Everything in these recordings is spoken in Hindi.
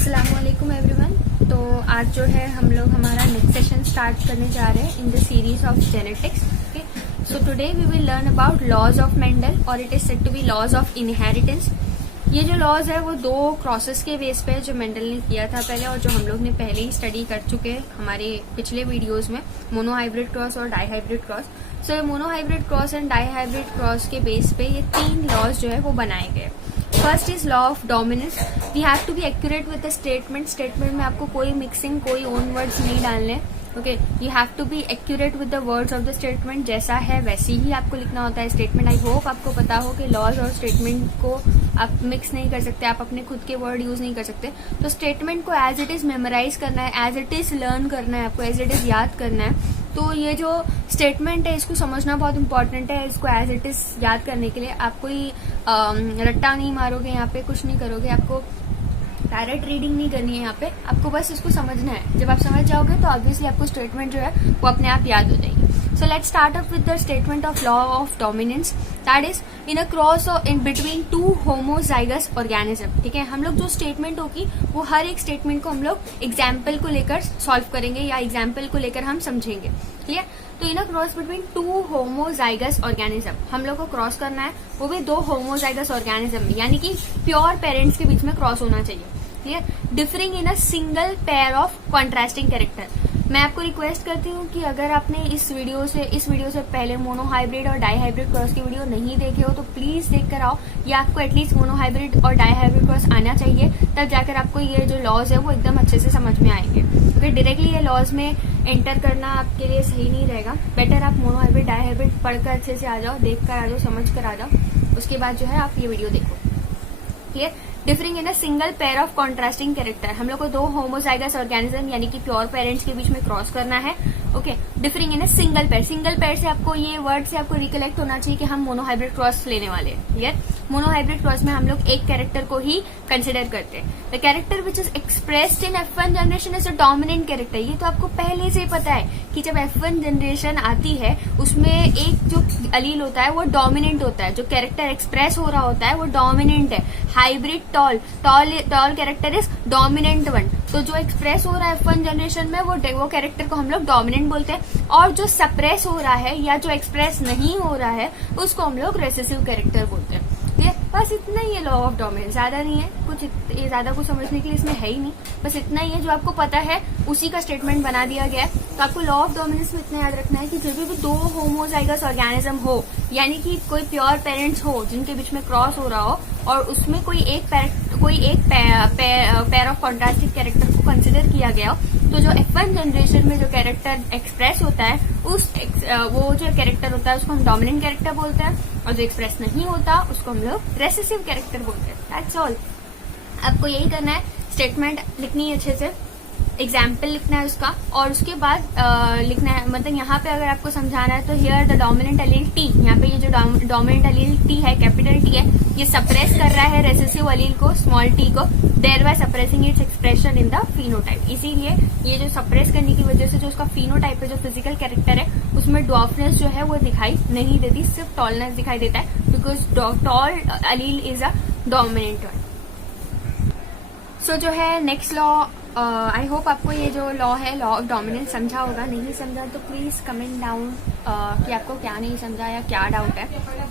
अस्सलामुअलैकुम एवरीवन। तो आज जो है हम लोग हमारा नेक्स्ट सेशन स्टार्ट करने जा रहे हैं in the series of genetics. Okay, so today we will learn about laws of Mendel और it is said to be laws of inheritance. ये जो लॉज है वो दो क्रॉसेस के बेस पे है जो मेंडल ने किया था पहले, और जो हम लोग ने पहले ही स्टडी कर चुके हैं हमारे पिछले वीडियोज में, मोनोहाइब्रिड क्रॉस और डाईहाइब्रिड क्रॉस। सो ये monohybrid cross and dihybrid cross के बेस पे ये तीन लॉज जो है वो बनाए गए। First is law of dominance. We have to be accurate with the statement. Statement में आपको कोई मिक्सिंग, कोई ओन वर्ड्स नहीं डालने। Okay, you have to be accurate with the words of the statement. जैसा है वैसे ही आपको लिखना होता है स्टेटमेंट। आई होप आपको पता हो कि लॉज और स्टेटमेंट को आप मिक्स नहीं कर सकते, आप अपने खुद के वर्ड यूज नहीं कर सकते। तो स्टेटमेंट को एज इट इज मेमोराइज करना है, एज इट इज लर्न करना है, आपको एज इट इज याद करना है। तो ये जो स्टेटमेंट है इसको समझना बहुत इंपॉर्टेंट है। इसको एज इट इज याद करने के लिए आप कोई रट्टा नहीं मारोगे, यहाँ पे कुछ नहीं करोगे, आपको डायरेक्ट रीडिंग नहीं करनी है। यहाँ पे आपको बस इसको समझना है। जब आप समझ जाओगे तो ऑब्वियसली आपको स्टेटमेंट जो है वो अपने आप याद हो जाएगी। So let's start up with the statement of law of dominance. That is in a cross or in between two homozygous organism. ठीक है, हम लोग जो स्टेटमेंट होगी वो हर एक स्टेटमेंट को हम लोग एग्जाम्पल को लेकर सॉल्व करेंगे या एग्जाम्पल को लेकर हम समझेंगे। ठीक है, तो in a cross between two homozygous organism, हम लोग को क्रॉस करना है, वो भी दो होमोजाइगस ऑर्गेनिज्म में, यानी कि प्योर पेरेंट्स के बीच में क्रॉस होना चाहिए। ठीक है, differing in a single pair of contrasting character. मैं आपको रिक्वेस्ट करती हूँ कि अगर आपने इस वीडियो से पहले मोनोहाइब्रिड और डाईहाइब्रिड क्रॉस की वीडियो नहीं देखे हो तो प्लीज देख कर आओ, या आपको एटलीस्ट मोनोहाइब्रिड और डाईहाइब्रिड क्रॉस आना चाहिए, तब जाकर आपको ये जो लॉज है वो एकदम अच्छे से समझ में आएंगे। क्योंकि डायरेक्टली ये लॉज में एंटर करना आपके लिए सही नहीं रहेगा। बेटर आप मोनोहाइब्रिड डाईहाइब्रिड पढ़कर अच्छे से आ जाओ, देख कर आ जाओ, समझ कर आ जाओ, उसके बाद जो है आप ये वीडियो देखो। Clear? Differing in a single pair of contrasting character, हम लोग को दो होमोजाइगस ऑर्गेनिज्म यानी कि प्योर पेरेंट्स के बीच में क्रॉस करना है। Okay, differing in a single pair. Single pair से आपको ये वर्ड से आपको रिकलेक्ट होना चाहिए कि हम मोनोहाइब्रिड क्रॉस लेने वाले हैं। क्लियर? मोनोहाइब्रिड क्रॉस में हम लोग एक कैरेक्टर को ही कंसिडर करते हैं। The character which is expressed in F1 generation is a dominant character. ये तो आपको पहले से पता है कि जब F1 जनरेशन आती है उसमें एक जो अलील होता है वो डोमिनेंट होता है, जो कैरेक्टर एक्सप्रेस हो रहा होता है वो डोमिनेंट है। Hybrid tall character is dominant one. तो जो एक्सप्रेस हो रहा है F1 जनरेशन में वो कैरेक्टर को हम लोग डोमिनेंट बोलते हैं, और जो सप्रेस हो रहा है या जो एक्सप्रेस नहीं हो रहा है उसको हम लोग रेसेसिव कैरेक्टर बोलते हैं। बस इतना ही है लॉ ऑफ डोमिनेंस, ज्यादा नहीं है कुछ, ज्यादा कुछ समझने के लिए इसमें है ही नहीं। बस इतना ही है, जो आपको पता है उसी का स्टेटमेंट बना दिया गया है। तो आपको लॉ ऑफ डोमिनेंस में इतना याद रखना है कि जब भी दो होमोजाइगस ऑर्गेनिज्म हो, यानी कि कोई प्योर पेरेंट्स हो जिनके बीच में क्रॉस हो रहा हो, और उसमें कोई एक पेयर ऑफ कॉन्ट्रास्टिंग कैरेक्टर को कंसिडर किया गया हो, तो जो F1 जनरेशन में जो कैरेक्टर एक्सप्रेस होता है वो जो कैरेक्टर होता है उसको हम डोमिनेंट कैरेक्टर बोलते हैं, और जो एक्सप्रेस नहीं होता उसको हम लोग रेसेसिव कैरेक्टर बोलते हैं। That's all. आपको यही करना है, स्टेटमेंट लिखनी है अच्छे से, एग्जाम्पल लिखना है उसका, और उसके बाद लिखना है, मतलब यहाँ पे अगर आपको समझाना है तो here the dominant allele T, यहाँ पे ये जो डोमिनेंट अलील टी है, कैपिटल टी है, ये सप्रेस कर रहा है रेसेसिव अलील को, स्मॉल टी को, thereby suppressing its expression in the phenotype. इसीलिए ये जो सप्रेस करने की वजह से जो उसका फिनोटाइप है, जो फिजिकल कैरेक्टर है, उसमें डॉर्फनेस जो है वो दिखाई नहीं देती, सिर्फ टॉलनेस दिखाई देता है, because tall allele is a dominant one. So जो है नेक्स्ट लॉ, आई होप आपको ये जो लॉ है लॉ ऑफ डोमिनेंस समझा होगा। नहीं समझा तो प्लीज कमेंट डाउन कि आपको क्या नहीं समझा या क्या डाउट है।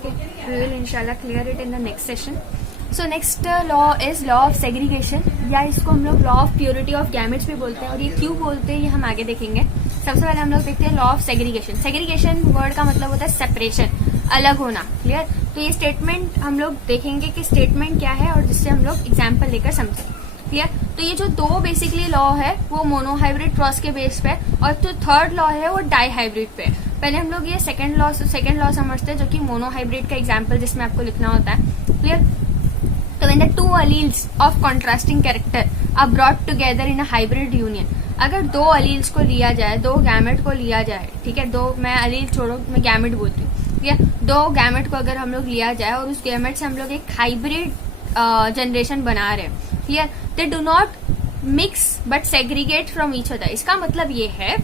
वी विल इंशाल्लाह clear it in the next session. So next law is law of segregation, या इसको हम लोग law of purity of gametes भी बोलते हैं, और ये क्यों बोलते हैं ये हम आगे देखेंगे। सबसे पहले हम लोग देखते हैं law of segregation. Segregation word का मतलब होता है सेपरेशन, अलग होना। क्लियर? तो ये स्टेटमेंट हम लोग देखेंगे कि स्टेटमेंट क्या है, और जिससे हम लोग एग्जाम्पल लेकर समझेंगे। क्लियर? तो ये जो दो बेसिकली लॉ है वो मोनोहाइब्रिड क्रॉस के बेस पे, और जो थर्ड लॉ है वो डाईहाइब्रिड पे। पहले हम लोग ये सेकंड लॉ समझते हैं, जो कि मोनोहाइब्रिड का एग्जांपल जिसमें आपको लिखना होता है। क्लियर? तो when the two alleles of contrasting character are brought together in a hybrid union, अगर दो अलील्स को लिया जाए, दो गैमेट को लिया जाए, ठीक है, दो, मैं अलील छोड़ो, मैं गैमेट बोलती हूँ, ठीक है, दो गैमेट को अगर हम लोग लिया जाए और उस गैमेट से हम लोग एक हाइब्रिड जनरेशन बना रहे हैं, clear, they do not mix but segregate from each other. इसका मतलब ये है,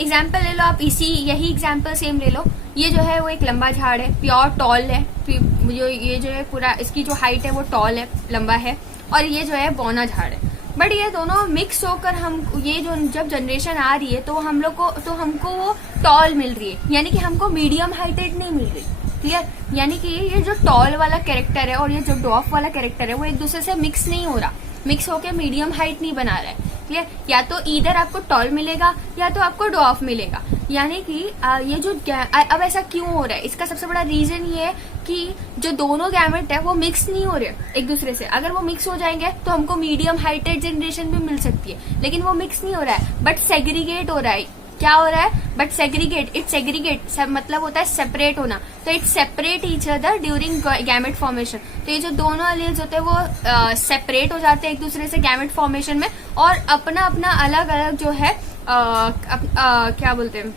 एग्जाम्पल ले लो आप, यही एग्जाम्पल सेम ले लो। ये जो है वो एक लंबा झाड़ है, प्योर टॉल है, ये जो है पूरा इसकी जो हाइट है वो टॉल है, लंबा है, और ये जो है बौना झाड़ है। बट ये दोनों मिक्स होकर हम ये जो जब जनरेशन आ रही है तो हमको वो टॉल मिल रही है, यानी कि हमको मीडियम हाइटेड नहीं मिल रही। क्लियर? यानी कि ये जो टॉल वाला कैरेक्टर है और ये जो डॉफ वाला कैरेक्टर है वो एक दूसरे से मिक्स नहीं हो रहा, मिक्स होकर मीडियम हाइट नहीं बना रहा है। क्लियर? या तो इधर आपको टॉल मिलेगा या तो आपको डॉफ मिलेगा। यानी कि ये जो अब ऐसा क्यों हो रहा है, इसका सबसे बड़ा रीजन ये है कि जो दोनों गैमेट है वो मिक्स नहीं हो रहे एक दूसरे से। अगर वो मिक्स हो जाएंगे तो हमको मीडियम हाइटेड जनरेशन भी मिल सकती है, लेकिन वो मिक्स नहीं हो रहा है, बट सेग्रीगेट हो रहा है। क्या हो रहा है? बट सेग्रीगेट, इट सेग्रीगेट मतलब होता है सेपरेट होना, तो it separate each other during gamete formation. तो ये जो दोनों एलील्स होते हैं वो सेपरेट हो जाते हैं एक दूसरे से गैमेट फॉर्मेशन में, और अपना अपना अलग अलग जो है क्या बोलते हैं,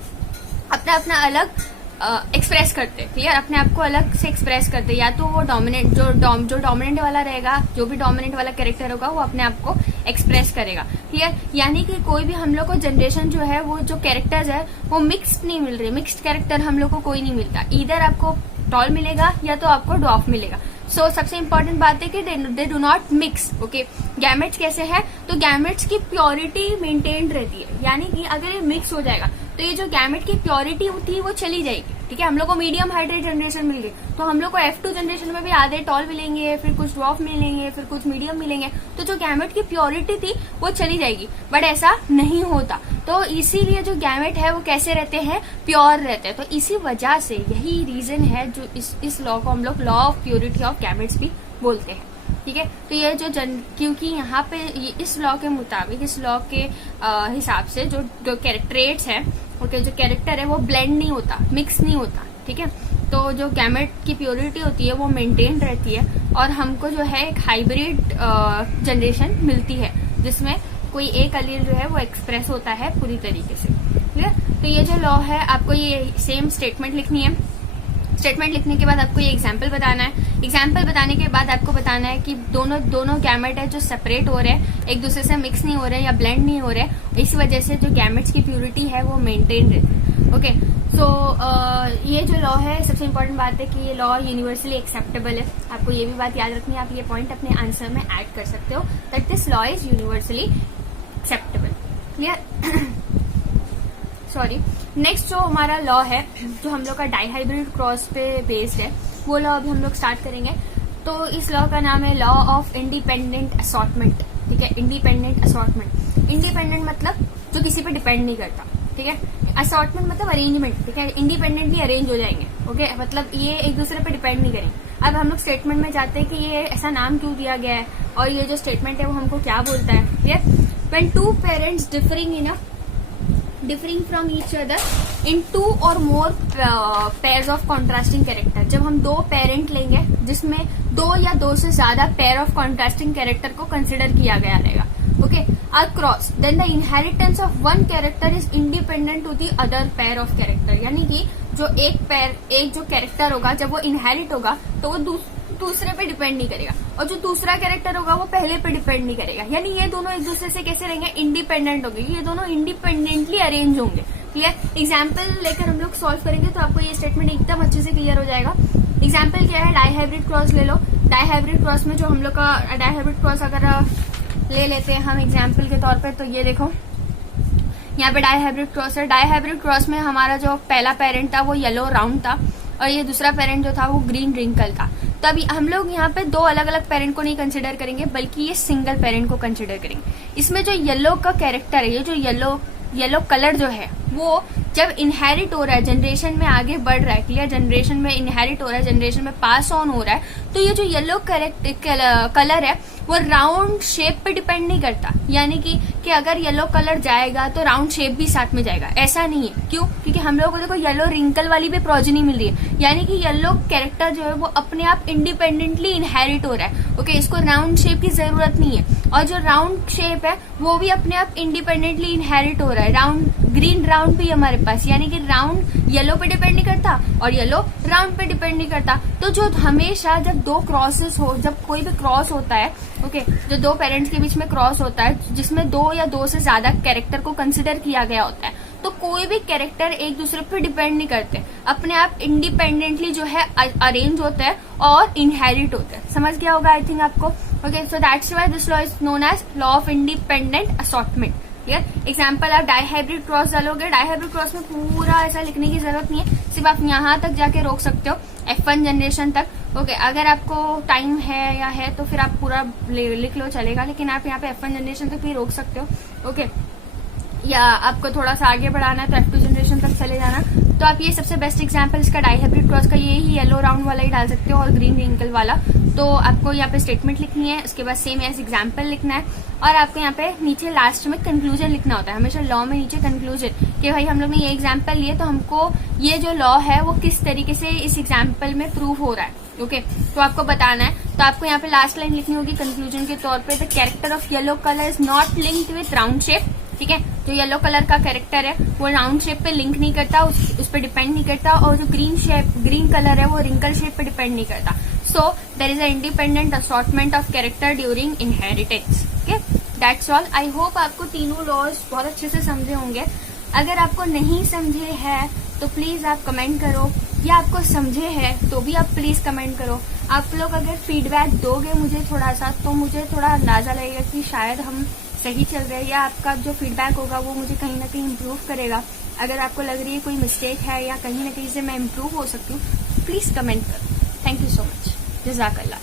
अपना अपना अलग एक्सप्रेस करते हैं। क्लियर? अपने आप को अलग से एक्सप्रेस करते हैं। या तो वो डोमिनेंट जो डोमिनेंट वाला रहेगा, जो भी डोमिनेंट वाला कैरेक्टर होगा वो अपने आप को एक्सप्रेस करेगा। क्लियर? यानी कि कोई भी हम लोग को जनरेशन जो है वो जो कैरेक्टर्स है वो मिक्स्ड नहीं मिल रहे, मिक्स्ड कैरेक्टर हम लोग को कोई नहीं मिलता। इधर आपको टॉल मिलेगा या तो आपको डॉफ मिलेगा। सो सबसे इंपॉर्टेंट बात है कि they do not mix. Okay, gametes कैसे है? तो गैमेट्स की प्योरिटी मेंटेन्ड रहती है, यानी कि अगर ये मिक्स हो जाएगा तो ये जो गैमेट की प्योरिटी थी वो चली जाएगी। ठीक है? हम लोग को मीडियम हाइटेड जनरेशन मिल गई, तो हम लोग को F2 जनरेशन में भी आधे टॉल मिलेंगे, फिर कुछ ड्वार्फ मिलेंगे, फिर कुछ मीडियम मिलेंगे, तो जो गैमेट की प्योरिटी थी वो चली जाएगी। बट ऐसा नहीं होता, तो इसीलिए जो गैमेट है वो कैसे रहते हैं? प्योर रहते हैं। तो इसी वजह से यही रीजन है जो इस लॉ को हम लोग law of purity of gametes भी बोलते हैं। ठीक है? तो ये जो क्योंकि यहाँ पे इस लॉ के मुताबिक, इस लॉ के हिसाब से जो ट्रेट्स है, ओके, जो कैरेक्टर है वो ब्लेंड नहीं होता, मिक्स नहीं होता। ठीक है? तो जो गैमेट की प्योरिटी होती है वो मेंटेन रहती है, और हमको जो है एक हाइब्रिड जनरेशन मिलती है जिसमें कोई एक एलील जो है वो एक्सप्रेस होता है पूरी तरीके से। क्लियर? तो ये जो लॉ है आपको ये सेम स्टेटमेंट लिखनी है। स्टेटमेंट लिखने के बाद आपको ये एग्जाम्पल बताना है। एग्जाम्पल बताने के बाद आपको बताना है कि दोनों गैमेट है जो सेपरेट हो रहे हैं, एक दूसरे से मिक्स नहीं हो रहे या ब्लेंड नहीं हो रहे, इस वजह से जो गैमेट्स की प्योरिटी है वो मेंटेन रहती है। ओके, सो ये जो लॉ है, सबसे इंपॉर्टेंट बात है कि ये लॉ यूनिवर्सली एक्सेप्टेबल है। आपको ये भी बात याद रखनी है, आप ये पॉइंट अपने आंसर में ऐड कर सकते हो, that this law is universally acceptable. Clear? Sorry, next जो हमारा लॉ है जो हम लोग का डाइहाइब्रिड क्रॉस पे बेस्ड है, वो लॉ अभी हम लोग स्टार्ट करेंगे। तो इस लॉ का नाम है लॉ ऑफ इंडिपेंडेंट असॉर्टमेंट। ठीक है? इंडिपेंडेंट असॉर्टमेंट, इंडिपेंडेंट मतलब जो किसी पे डिपेंड नहीं करता। ठीक है? असॉर्टमेंट मतलब अरेंजमेंट। ठीक है? इंडिपेंडेंटली अरेंज हो जाएंगे। ओके, मतलब ये एक दूसरे पे डिपेंड नहीं करेंगे। अब हम लोग स्टेटमेंट में जाते हैं कि ये ऐसा नाम क्यों दिया गया है, और ये जो स्टेटमेंट है वो हमको क्या बोलता है। Clear? When two parents differing from each other in two or more pairs of contrasting character, जब हम दो पेरेंट लेंगे जिसमें दो या दो से ज्यादा पेयर ऑफ कॉन्ट्रास्टिंग कैरेक्टर को कंसिडर किया गया रहेगा। Okay, are cross, then the inheritance of one character is independent to the other pair of character. यानी कि जो एक जो कैरेक्टर होगा जब वो इनहेरिट होगा तो वो दूसरे पे डिपेंड नहीं करेगा, और जो दूसरा कैरेक्टर होगा वो पहले पे डिपेंड नहीं करेगा। यानी ये दोनों एक दूसरे से कैसे रहेंगे? इंडिपेंडेंट होंगे, ये दोनों इंडिपेंडेंटली अरेंज होंगे। क्लियर? एग्जाम्पल लेकर हम लोग सॉल्व करेंगे तो आपको ये स्टेटमेंट एकदम अच्छे से क्लियर हो जाएगा। एग्जाम्पल क्या है? डाइहाइब्रिड क्रॉस ले लो। डाइहाइब्रिड क्रॉस में जो हम लोग का डाइहाइब्रिड क्रॉस अगर ले लेते हैं हम एग्जाम्पल के तौर पर, तो ये देखो यहाँ पे डाइहाइब्रिड क्रॉस है। डाइहाइब्रिड क्रॉस में हमारा जो पहला पेरेंट था वो येलो राउंड था, और ये दूसरा पेरेंट जो था वो ग्रीन रिंकल था। तो अभी हम लोग यहाँ पे दो अलग अलग पेरेंट को नहीं कंसिडर करेंगे, बल्कि ये सिंगल पेरेंट को कंसिडर करेंगे। इसमें जो येलो का कैरेक्टर है, ये जो येलो कलर जो है वो जब इनहेरिट हो रहा है, जनरेशन में आगे बढ़ रहा है, क्लियर, जनरेशन में इनहेरिट हो रहा है, जनरेशन में पास ऑन हो रहा है, तो ये जो येलो कलर है वो राउंड शेप पे डिपेंड नहीं करता। यानी कि अगर येलो कलर जाएगा तो राउंड शेप भी साथ में जाएगा, ऐसा नहीं है। क्यों? क्योंकि हम लोगों को देखो येलो रिंकल वाली भी प्रोजेनी मिल रही है, यानी कि येलो कैरेक्टर जो है वो अपने आप इंडिपेंडेंटली इनहेरिट हो रहा है। ओके, इसको राउंड शेप की जरूरत नहीं है, और जो राउंड शेप है वो भी अपने आप इंडिपेंडेंटली इनहेरिट हो रहा है। राउंड ग्रीन राउंड भी हमारे पास, यानी कि राउंड येलो पे डिपेंड नहीं करता और येलो राउंड पे डिपेंड नहीं करता। तो जो हमेशा जब दो क्रॉसेस हो, जब कोई भी क्रॉस होता है, ओके, जो दो पेरेंट्स के बीच में क्रॉस होता है जिसमें दो या दो से ज्यादा कैरेक्टर को कंसिडर किया गया होता है, तो कोई भी कैरेक्टर एक दूसरे पे डिपेंड नहीं करते, अपने आप इंडिपेंडेंटली जो है अरेंज होता है और इनहेरिट होता है। समझ गया होगा आई थिंक आपको। Okay, so that's why this law is known as law of independent assortment. Clear. Example, आप डाइहाइब्रिड क्रॉस डालोगे, डाइहाइब्रिड क्रॉस में पूरा ऐसा लिखने की जरूरत नहीं है, सिर्फ आप यहाँ तक जाके रोक सकते हो, F1 जनरेशन तक। ओके, अगर आपको टाइम है या है तो फिर आप पूरा लिख लो, चलेगा, लेकिन आप यहाँ पे F1 जनरेशन तक भी रोक सकते हो। ओके, या आपको थोड़ा सा आगे बढ़ाना है तो F2 जनरेशन तक चले जाना। तो आप ये सबसे बेस्ट एग्जांपल इसका डाइहाइब्रिड क्रॉस का ये ही येलो राउंड वाला ही डाल सकते हो और ग्रीन रिंकल वाला। तो आपको यहाँ पे स्टेटमेंट लिखनी है, उसके बाद सेम एज एग्जाम्पल लिखना है, और आपको यहाँ पे नीचे लास्ट में कंक्लूजन लिखना होता है हमेशा लॉ में, नीचे कंक्लूजन, कि भाई हम लोग ने ये एग्जाम्पल लिए तो हमको ये जो लॉ है वो किस तरीके से इस एग्जाम्पल में प्रूव हो रहा है। ओके, तो आपको बताना है। तो आपको यहाँ पे लास्ट लाइन लिखनी होगी कंक्लूजन के तौर पे, the character of yellow colour is not linked with round shape. ठीक है, जो येलो कलर का कैरेक्टर है वो राउंड शेप पे लिंक नहीं करता, उस पर डिपेंड नहीं करता, और जो ग्रीन कलर है वो रिंकल शेप पे डिपेंड नहीं करता। So there is a independent assortment of character during inheritance. Okay, that's all. I hope आपको तीनों लॉज बहुत अच्छे से समझे होंगे। अगर आपको नहीं समझे हैं तो प्लीज आप कमेंट करो, या आपको समझे हैं तो भी आप प्लीज कमेंट करो। आप लोग अगर फीडबैक दोगे मुझे थोड़ा सा, तो मुझे थोड़ा अंदाजा लगेगा कि शायद हम सही चल रहे हैं, या आपका जो फीडबैक होगा वो मुझे कहीं ना कहीं इम्प्रूव करेगा। अगर आपको लग रही है कोई मिस्टेक है या कहीं ना कहीं से मैं इम्प्रूव हो सकती हूँ, प्लीज कमेंट करो। Thank you so much. जज़ाकल्लाह।